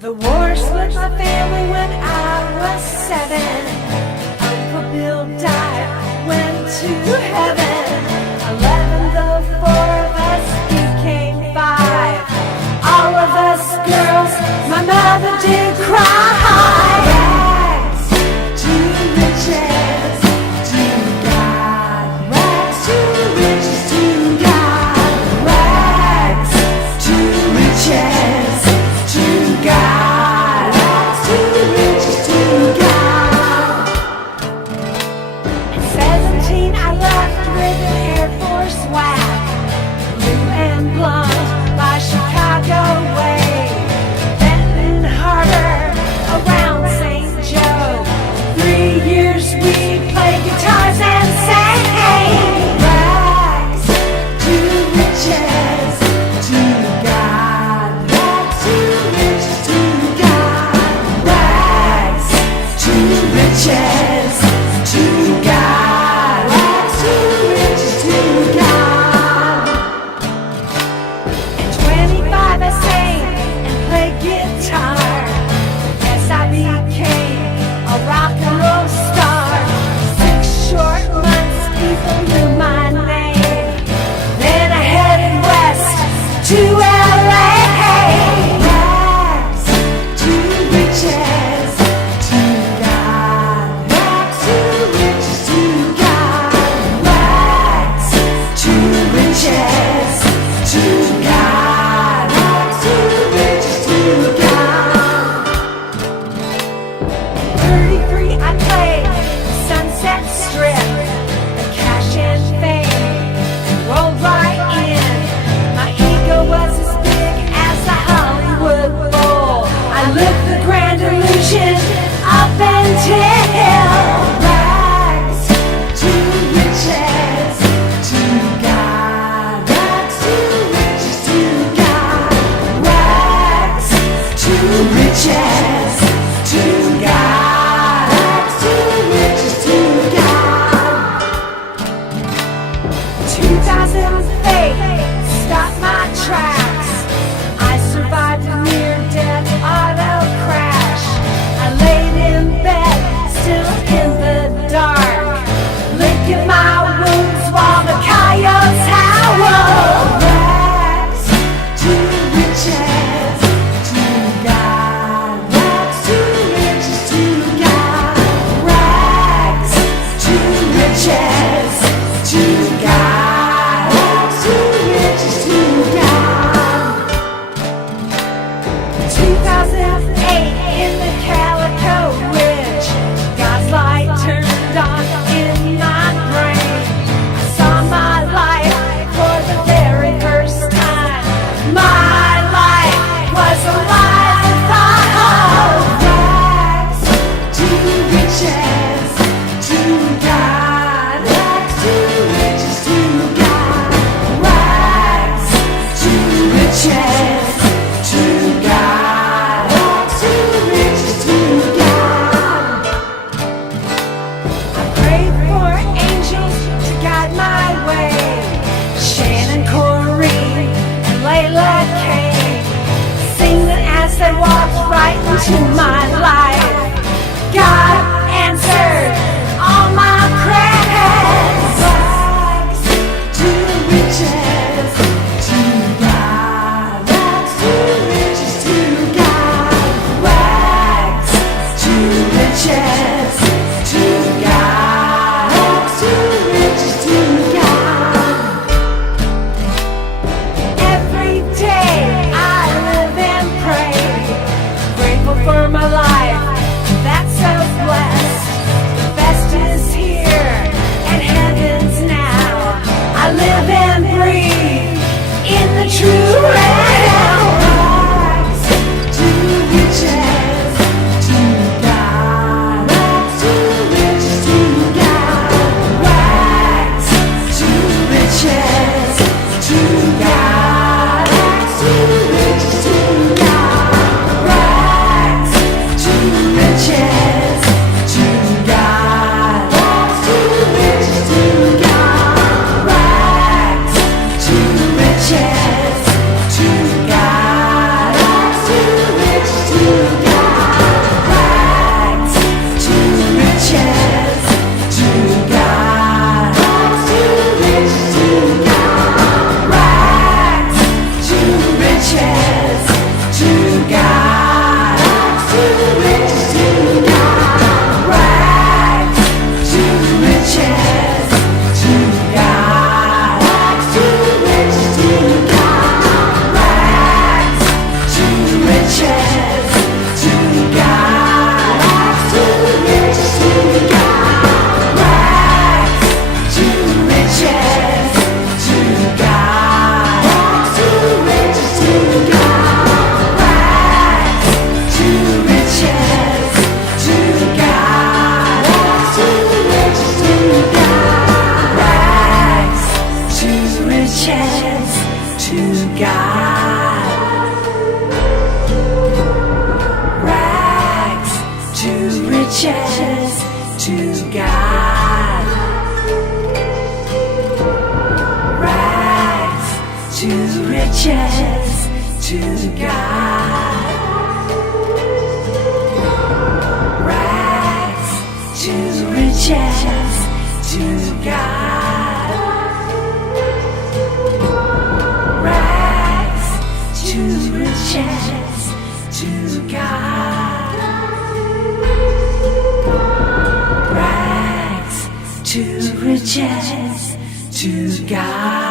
The war split my family when I was 7. Uncle Bill died, went to heaven. 11, the 4 of us became 5. All of us girls, my mother did cry. Rags to riches to God. Rags to riches to God. Rags to riches to God. Rags to riches to God. At 17 I left with an Air Force Wac, blue and blonde by Chicago way. Benton Harbor around St. Joe. 3 years we played guitars and sang. Rags to riches to God. Rags to riches to God. Rags to riches to God. Rags to riches to God. At 25 I sang and played guitar. Yes, I became a rock and roll star. 6 short months people knew my name. Then I headed west to LA. Rags to riches to God. Rags to riches to God. Rags to riches to God. Rags to riches to God. At 33 I played the Sunset Strip. The cash and fame rolled right in. My ego was as big as a Hollywood Bowl. I lived the grand illusion up until rags to riches to God. Rags to riches to God. Rags to riches to God. Rags to riches to God. 2008 stopped my tracks. I survived a near-death auto crash. I laid in bed, still in the dark, licking my wounds while the coyotes howl. Rags to riches to God. Rags to riches to God. Rags to riches to God. Rags to riches to God. 2008 in the Calico Ridge, God's light turned on in my brain. I saw my life for the very first time. My life was alive and thought. Rags to riches to God. Rags to riches to God. Rags to riches to God. Rags to riches to God. I prayed for angels to guide my way. Chanin, and Layla came, singing as they walked right into my life. God answered all my prayers. Rags to riches to God. Rags to riches to God. Rags to riches to God. Rags to riches to God. Every day I live and pray, grateful for my life. riches to God. Rags to riches to God. Rags to riches to God. Rags to riches to God.